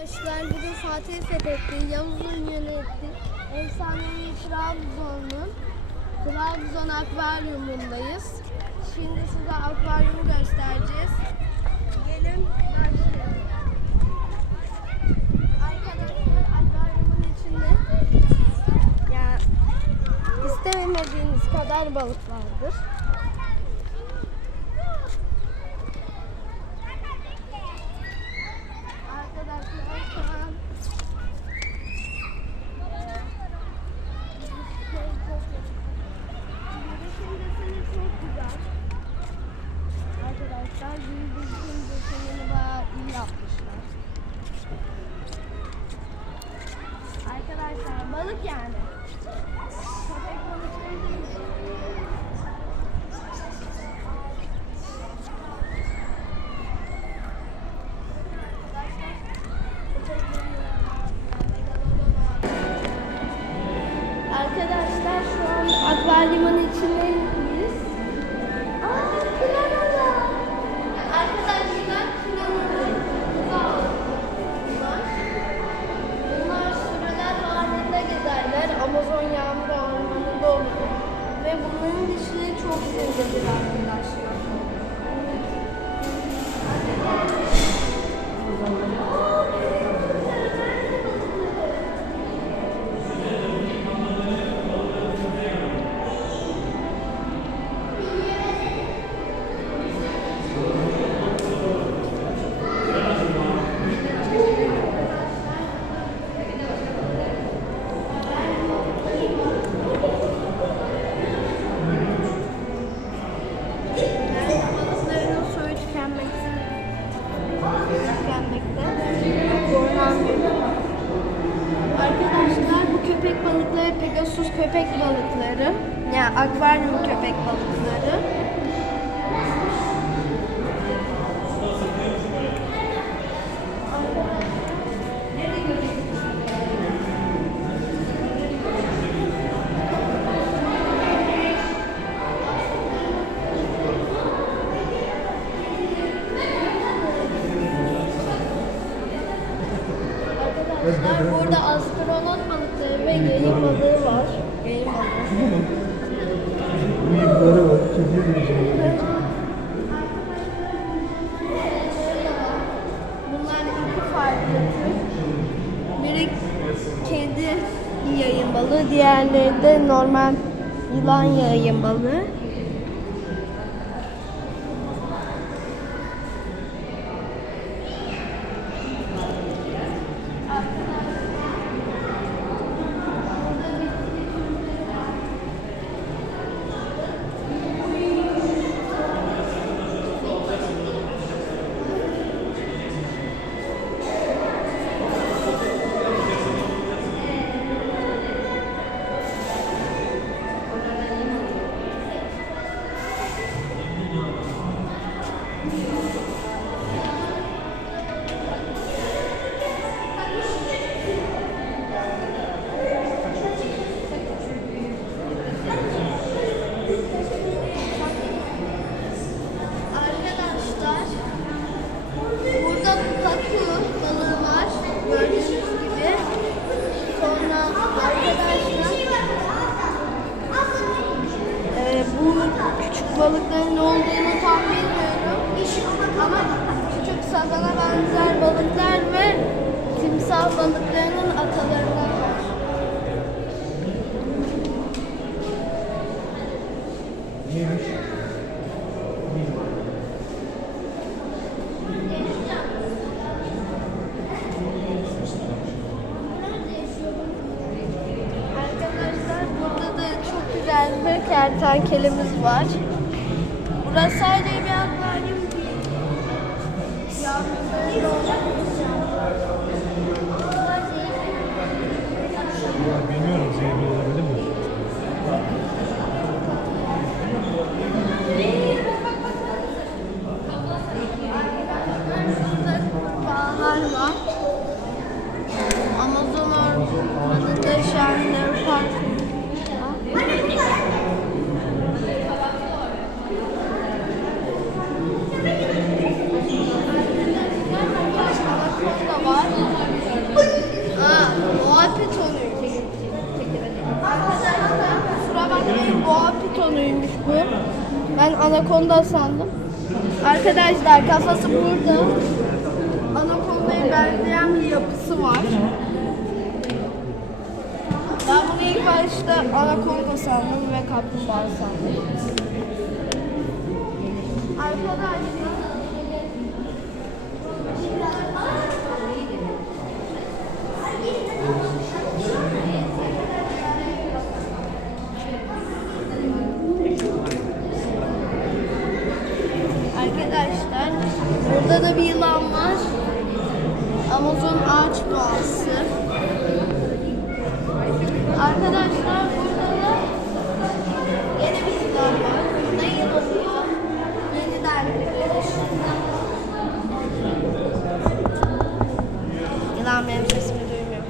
Arkadaşlar bugün Fatih fethetti, Yavuz'un yönetti. Efsanevi Trabzon'un Trabzon Akvaryumundayız. Şimdi size akvaryumu göstereceğiz. Gelin başlayalım. Arkadaşlar akvaryumun içinde ya istemediğiniz kadar balık vardır. Arkadaşlar şu an Yürüyüşün deseni çok güzel. Arkadaşlar yürüyüşün desenini bayağı iyi yapmışlar. Arkadaşlar balık yani. Köpek balıkları değil. Thank you. Balıkları Pegasus köpek balıkları. Yani akvaryum köpek balıkları. Burada astronot farklı. Biri kedi yayın balığı, diğerleri de normal yılan yayın balığı. Neymiş? Bir kertenkelemiz var. Burası sadece bir akvaryum değil. Yavruları olan Ya yaşayanları farkında. boğa pitonuymuş bu. Ben anakonda sandım. Arkadaşlar kafası burada. Anakondaya benzeyen bir yapısı var. Ben bunu ilk başta anakonda sandım ve kaplumbağa sandım. Arkadaşlar burada da bir yılan var. Amazon ağaç doğası. Arkadaşlar burada da yeni bir yılan var. Ne yıl oluyor? Yeniden Yılan benim sesimi duymuyor.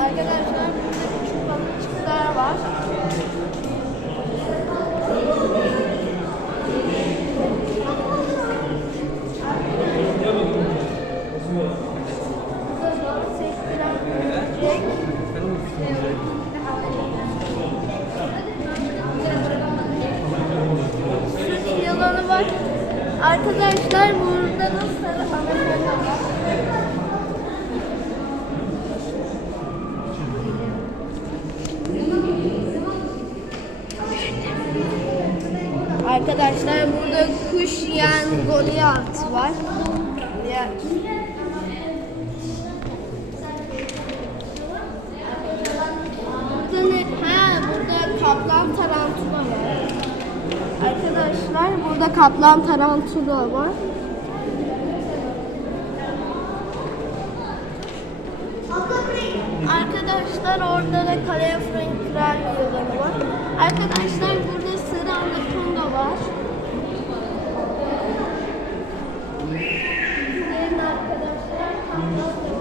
Arkadaşlar burada küçük balıkçıklar var. Burada da sektiren böcek. Süt yılanı var. Arkadaşlar burada var. Arkadaşlar burada kuş yiyen Goliath var. Burada ne? Ha, burada kaplan tarantula var. Arkadaşlar burada kaplan tarantula var. Arkadaşlar orada da kalefren kral yılanı var. Arkadaşlar burada sarı anakonda var. Gelin arkadaşlar kamdan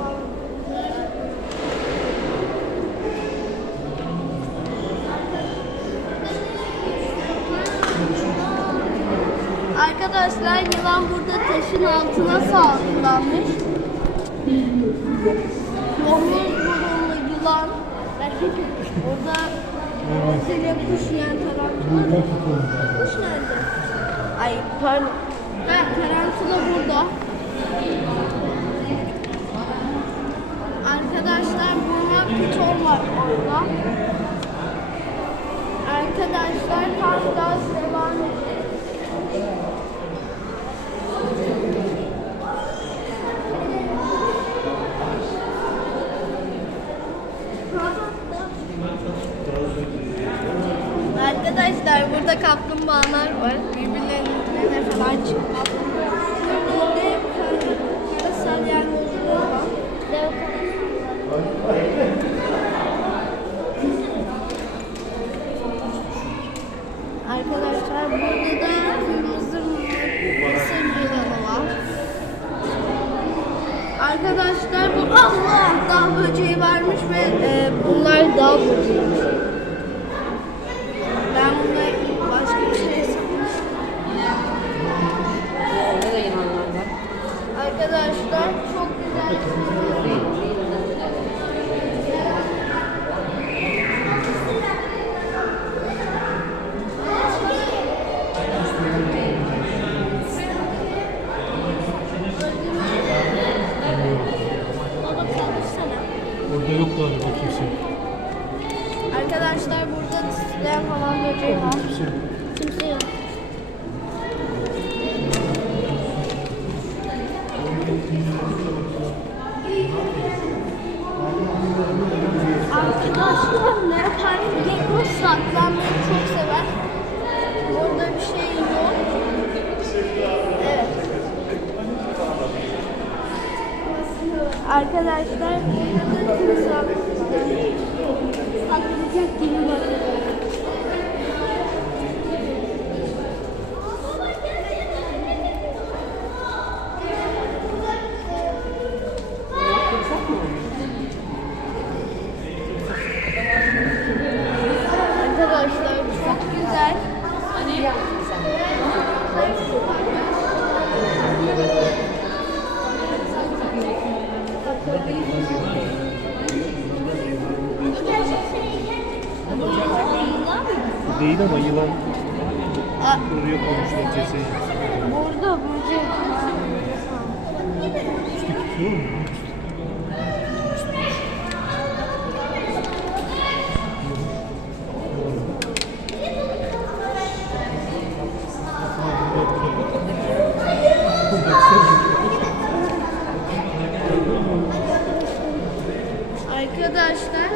Arkadaşlar yılan burada taşın altına saklanmış. Domuz burunlu yılan. Orada ortaya kuş yiyen tarantula. Kuş nerede? Ay pardon. Ha tarantula burada. Arkadaşlar burada piton var orada. Arkadaşlar tam gaz devam ediyor. Arkadaşlar burada kaplumbağalar var. Birbirlerine falan kara Arkadaşlar burada da kırmızı mısır yılanı var. Arkadaşlar bu Allah dağ böceği varmış ve e, bunlar dağ böceği. Ben bunları başka bir şey sanmıştım. Arkadaşlar çok güzel. Baba konuşsana. Orada yok galiba kimse. Arkadaşlar burada titreyen falan böceği var. Kimse yok. Arkadaşlar ne yapar? Gecko saklanmayı çok sever. Orada bir şey yok. Evet. Arkadaşlar burada timsah. Atlayacak gibi bakıyor. Değil ama yılan oraya koymuşlar ceseyi. burada böcek var. Tutuyor mu? Arkadaşlar